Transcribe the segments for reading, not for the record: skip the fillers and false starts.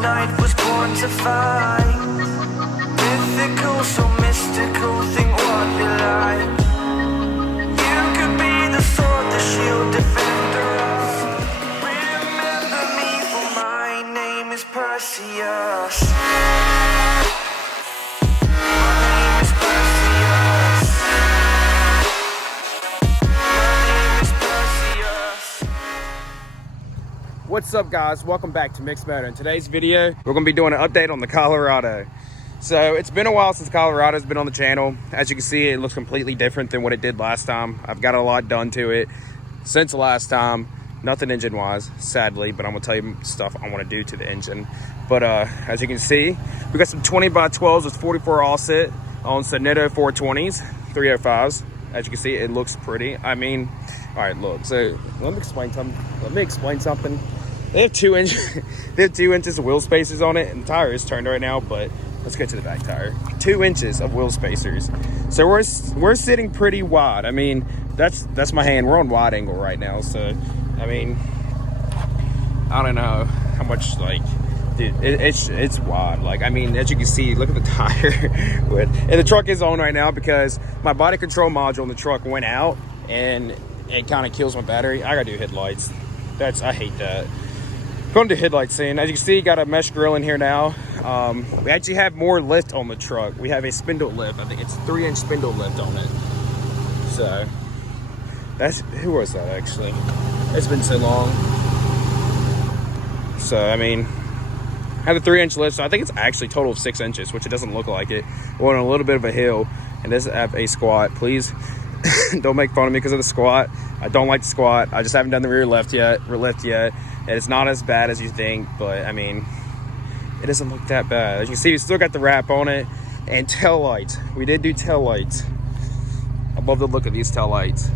night was born to fight. Mythical, so mystical, think what you like. You could be the sword, the shield, defender of. Remember me, for my name is Perseus. What's up, guys? Welcome back to Mixed Moto. In today's video, we're going to be doing an update on the Colorado. So it's been a while since Colorado's been on the channel. As you can see, it looks completely different than what it did last time. I've got a lot done to it since last time. Nothing engine wise, sadly, but I'm gonna tell you stuff I want to do to the engine. But as you can see, we got some 20x12s with 44 offset on Sonetto 420s, 305s. As you can see, it looks pretty. I mean, all right, look. So let me explain something. They have 2 inches of wheel spacers on it, and the tire is turned right now. But let's get to the back tire. 2 inches of wheel spacers. So we're sitting pretty wide. I mean, that's my hand. We're on wide angle right now. So I mean, I don't know how much, like, dude, it's wide. Like, I mean, as you can see, look at the tire. And the truck is on right now because my body control module in the truck went out, and it kind of kills my battery. I gotta do headlights. I hate that. Going to do headlights soon. As you can see, got a mesh grill in here now. We actually have more lift on the truck. We have a spindle lift. I think it's a 3-inch spindle lift on it. So who was that actually? It's been so long. So I mean, I have a 3-inch lift, so I think it's actually total of 6 inches, which it doesn't look like it. We're on a little bit of a hill, and doesn't have a squat. Please don't make fun of me because of the squat. I don't like the squat. I just haven't done the rear lift yet. And it's not as bad as you think, but I mean, it doesn't look that bad. As you can see, we still got the wrap on it, and tail lights. We did do tail lights. I love the look of these tail lights.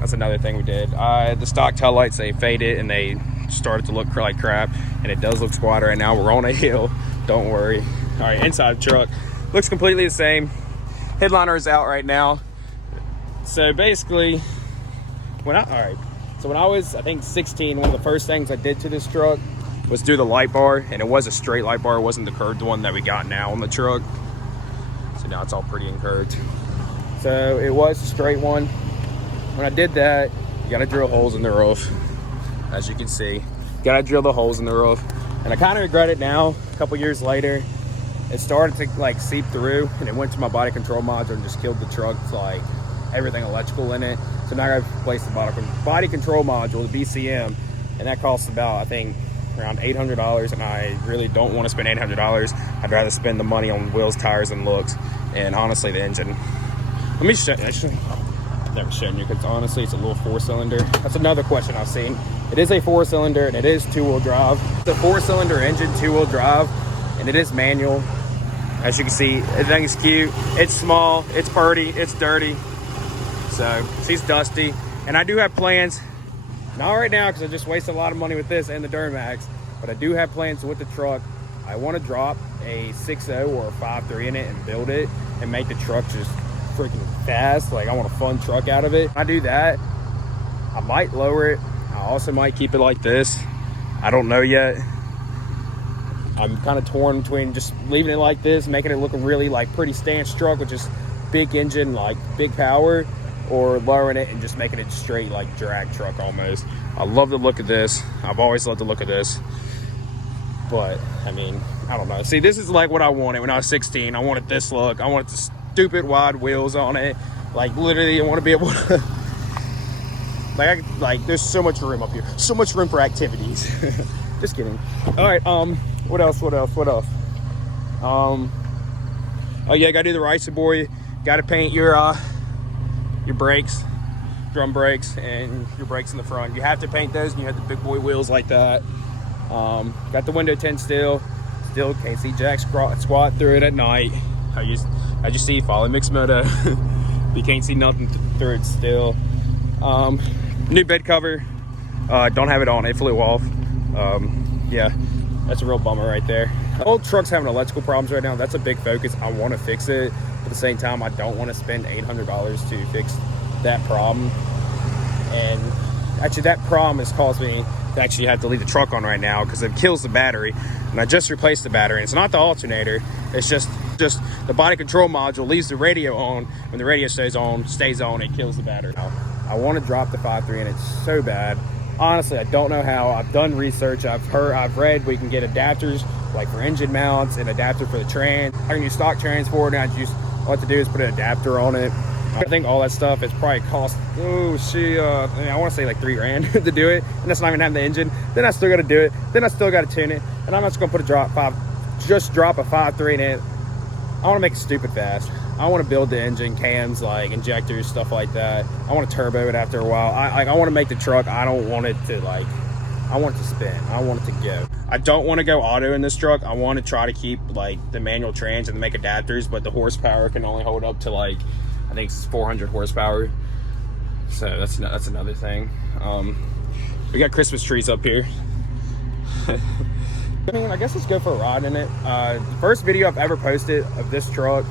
That's another thing we did. The stock tail lights, they faded and they started to look like crap, and it does look squat right now. We're on a hill, don't worry. All right, inside the truck looks completely the same. Headliner is out right now. So basically, when I was, I think, 16, one of the first things I did to this truck was do the light bar, and it was a straight light bar. It wasn't the curved one that we got now on the truck. So now it's all pretty and curved. So it was a straight one. When I did that, you gotta drill holes in the roof. As you can see, gotta drill the holes in the roof. And I kind of regret it now. A couple years later, it started to like seep through, and it went to my body control module and just killed the truck. It's like everything electrical in it. So now I gotta replace the body control module, the BCM, and that costs about, I think, around $800, and I really don't want to spend $800. I'd rather spend the money on wheels, tires, and looks, and honestly, the engine. Let me show you. Actually, I've never shown you because honestly, it's a little 4-cylinder. That's another question I've seen. It is a 4-cylinder, and it is 2-wheel drive. It's a 4-cylinder engine, 2-wheel drive, and it is manual. As you can see, everything is cute. It's small, it's pretty, it's dirty. So she's dusty, and I do have plans, not right now because I just wasted a lot of money with this and the Duramax, but I do have plans with the truck. I want to drop a 6.0 or a 5.3 in it and build it and make the truck just freaking fast. Like, I want a fun truck out of it. When I do that, I might lower it. I also might keep it like this. I don't know yet. I'm kind of torn between just leaving it like this, making it look a really like pretty stance truck with just big engine, like big power, or lowering it and just making it straight like drag truck almost. I love the look of this. I've always loved the look of this, but I mean, I don't know. See, this is like what I wanted when I was 16. I wanted this look. I wanted the stupid wide wheels on it. Like, literally, I want to be able to like there's so much room up here, so much room for activities. Just kidding. All right, what else? Oh yeah, gotta do the ricer boy. Gotta paint your brakes, drum brakes, and your brakes in the front. You have to paint those, and you have the big boy wheels like that. Got the window tint still can't see jack squat through it at night. I just see, follow Mixed Moto. You can't see nothing through it still. New bed cover, don't have it on, it flew off. Yeah, that's a real bummer right there. Old truck's having electrical problems right now. That's a big focus. I want to fix it. At the same time, I don't want to spend $800 to fix that problem. And actually, that problem has caused me actually have to leave the truck on right now because it kills the battery. And I just replaced the battery. And it's not the alternator. It's just the body control module leaves the radio on. When the radio stays on, it kills the battery. I want to drop the 5.3 in it so bad. Honestly, I don't know how. I've done research. I've read we can get adapters like for engine mounts, an adapter for the trans. I can use stock transport, and all I have to do is put an adapter on it. I think all that stuff is probably cost, I want to say like $3,000 to do it, and that's not even having the engine. Then I still got to do it. Then I still got to tune it, and I'm just gonna put drop a 5.3 in it. I want to make it stupid fast. I want to build the engine, cams, like injectors, stuff like that. I want to turbo it after a while. I want to make the truck. I don't want it to I want it to spin. I want it to go. I don't want to go auto in this truck. I want to try to keep like the manual trans and make adapters, but the horsepower can only hold up to like, I think it's 400 horsepower. So that's another thing. We got Christmas trees up here. I mean, I guess let's go for a ride in it. The first video I've ever posted of this truck,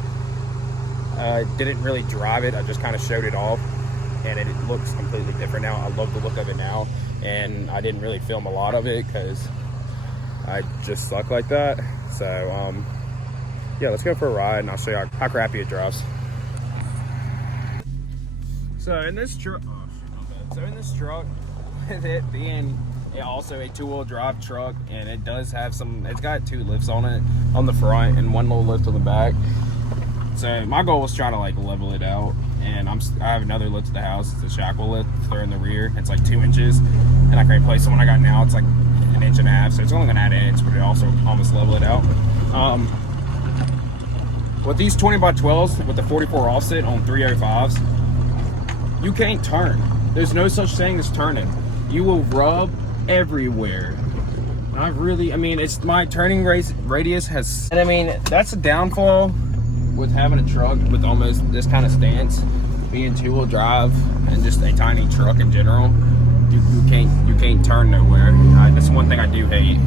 didn't really drive it. I just kind of showed it off, and it looks completely different now. I love the look of it now, and I didn't really film a lot of it because I just suck like that. So yeah, let's go for a ride and I'll show you how crappy it drives. So in this truck, with it being also a 2-wheel drive truck, and it does have it's got 2 lifts on it on the front and 1 little lift on the back. So my goal was trying to like level it out, and I have another lift at the house. It's a shackle lift. They're in the rear. It's like 2 inches, and I can replace the one I got now. It's like 1.5 inches, so it's only gonna add 1 inch, but it also almost level it out. With these 20x12s with the 44 offset on 305s, you can't turn. There's no such thing as turning. You will rub everywhere. It's my turning radius has, and I mean, that's a downfall with having a truck with almost this kind of stance, being 2-wheel drive and just a tiny truck in general. You can't turn nowhere. That's one thing I do hate.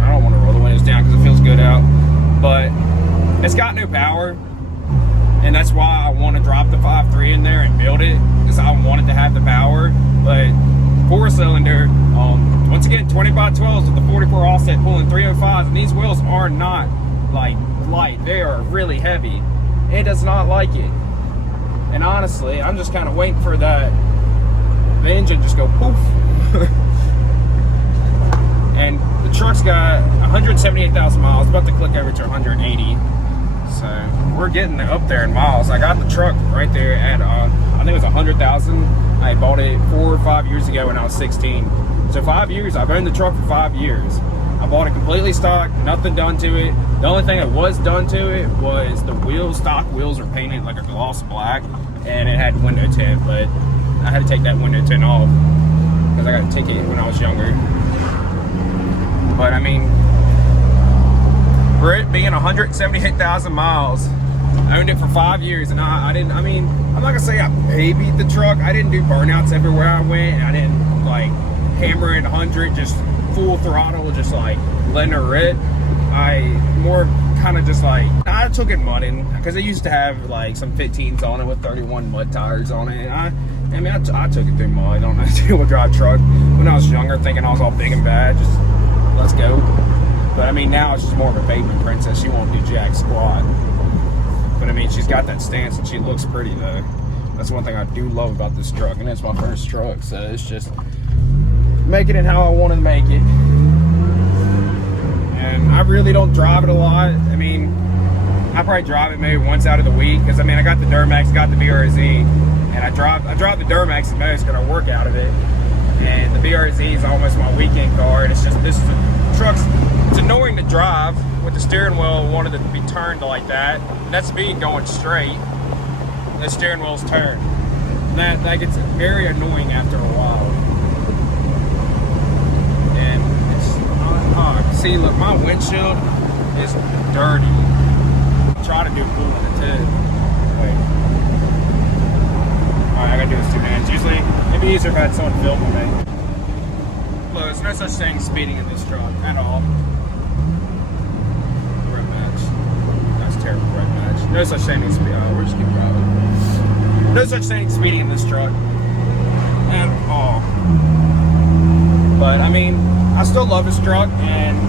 I don't want to roll the windows down because it feels good out, but it's got no power, and that's why I want to drop the 5.3 in there and build it, because I want it to have the power. But 4-cylinder, once again, 20x12s with the 44 offset pulling 305s, and these wheels are not like light. They are really heavy. It does not like it. And honestly, I'm just kind of waiting for the engine just go poof. And the truck's got 178,000 miles, about to click over to 180. So we're getting up there in miles. I got the truck right there at I think it was 100,000. I bought it 4 or 5 years ago when I was 16. So 5 years. I've owned the truck for 5 years. I bought it completely stock, nothing done to it. The only thing that was done to it was the wheels. Stock wheels are painted like a gloss black, and it had window tint, but I had to take that window tint off because I got a ticket when I was younger. But I mean, for it being 178,000 miles, I owned it for 5 years, and I'm not gonna say I babied the truck. I didn't do burnouts everywhere I went. I didn't like hammer it 100, just full throttle, just like letting her rip. I more kind of just like, I took it mudding because it used to have like some 15s on it with 31 mud tires on it. I took it through mud on a 2-wheel drive truck when I was younger, thinking I was all big and bad, just let's go. But I mean, now it's just more of a pavement princess. She won't do jack squat. But I mean, she's got that stance and she looks pretty though. That's one thing I do love about this truck, and it's my first truck, so it's just making it how I want to make it. And I really don't drive it a lot. I mean, I probably drive it maybe once out of the week, because I mean, I got the Duramax, got the BRZ, and I drive the Duramax the most because I work out of it. And the BRZ is almost my weekend car, and it's just, this truck's, it's annoying to drive with the steering wheel wanted to be turned like that, and that's me going straight. The steering wheel's turned. And that gets very annoying after a while. And it's, see, look, my windshield is dirty. Try to do cool in it too. Wait. Alright, I gotta do this 2 minutes. Usually, it'd be easier if I had someone filming me. Look, there's no such thing as speeding in this truck at all. Red match. That's terrible, red match. No such thing as speeding. Oh, we're just keep driving. No such thing as speeding in this truck at all. But I mean, I still love this truck, and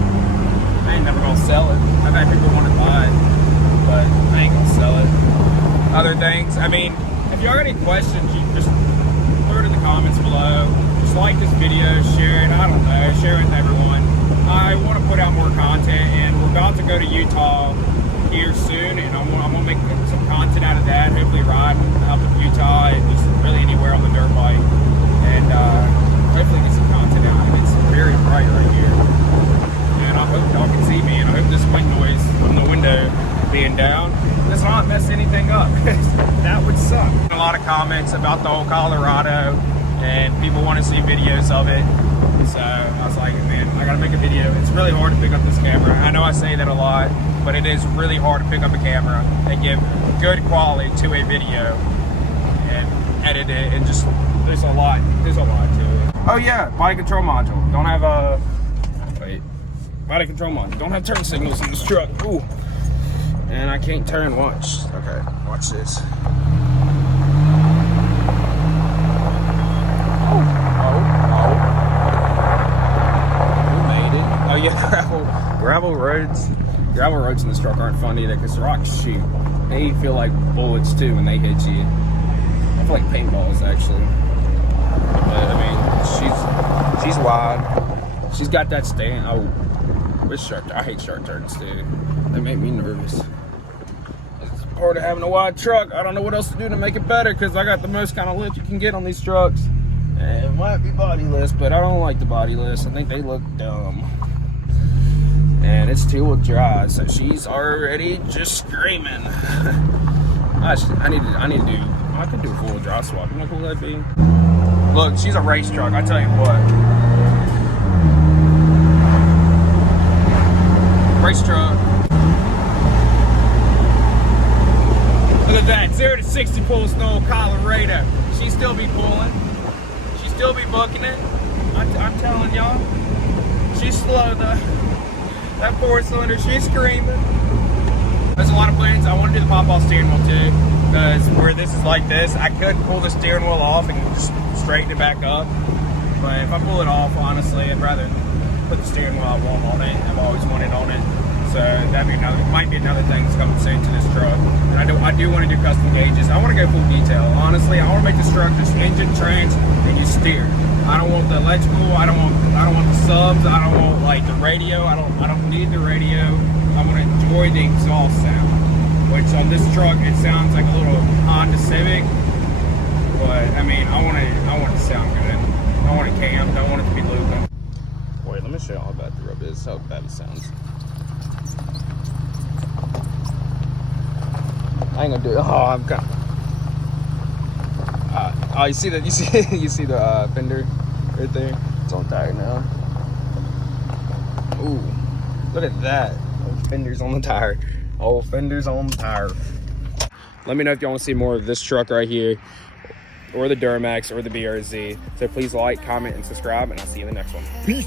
I ain't never gonna sell it. I've had people want to buy it, but I ain't gonna sell it. Other things, I mean, if y'all got any questions, you just put it in the comments below. Just like this video, share it, I don't know, share it with everyone. I want to put out more content, and we're about to go to Utah here soon, and I'm gonna make some content out of that, hopefully riding up in Utah and just really anywhere on the dirt bike, and hopefully get some content out. And it's very bright right here, and I hope y'all can see me, and I hope this wind noise from the window being down does not mess anything up. That would suck. A lot of comments about the whole Colorado, and people want to see videos of it. So I was like, man, I gotta make a video. It's really hard to pick up this camera. I know I say that a lot, but it is really hard to pick up a camera and give good quality to a video and edit it, and just there's a lot to it. Oh yeah, body control module. Don't have a body control module. Don't have turn signals in this truck. Ooh. And I can't turn, watch. Okay, watch this. We made it. Oh yeah, gravel roads. Gravel roads in this truck aren't fun either, because the rocks shoot. They feel like bullets too when they hit you. I feel like paintballs actually. But I mean, she's wide. She's got that stand. Oh, this shark. I hate shark turns too. They make me nervous. It's part of having a wide truck. I don't know what else to do to make it better, because I got the most kind of lift you can get on these trucks. And it might be bodyless, but I don't like the bodyless. I think they look dumb. And it's two-wheel drive, so she's already just screaming. I could do a full drive swap. You know how cool that'd be? Look, she's a race truck, I tell you what. Race truck. Look at that, 0 to 60 pulls no Colorado. She still be pulling. She still be booking it. I'm telling y'all. She's slow though. That 4-cylinder, she's screaming. There's a lot of plans. I want to do the pop-off steering wheel too, because where this is like this, I could pull the steering wheel off and just straighten it back up. But if I pull it off, honestly, I'd rather put the steering wheel I want on it. I've always wanted on it. So that might be another thing that's coming soon to this truck. And I do want to do custom gauges. I want to go full detail. Honestly, I want to make this truck just engine, trans, and you steer. I don't want the electrical. I don't want the subs. I don't want like the radio. I don't need the radio. I want to enjoy the exhaust sound. Which on this truck it sounds like a little Honda Civic. But I mean, I want it to sound good. I want it camped. I want it to be looping. Wait, let me show you how bad the rub is. How bad it sounds. I ain't gonna do it. Oh, I'm kind of. Oh, you see the fender right there? It's on tire now. Ooh, look at that. Old fenders on the tire. Old fenders on the tire. Let me know if you want to see more of this truck right here, or the Duramax, or the BRZ. So please like, comment, and subscribe, and I'll see you in the next one. Peace.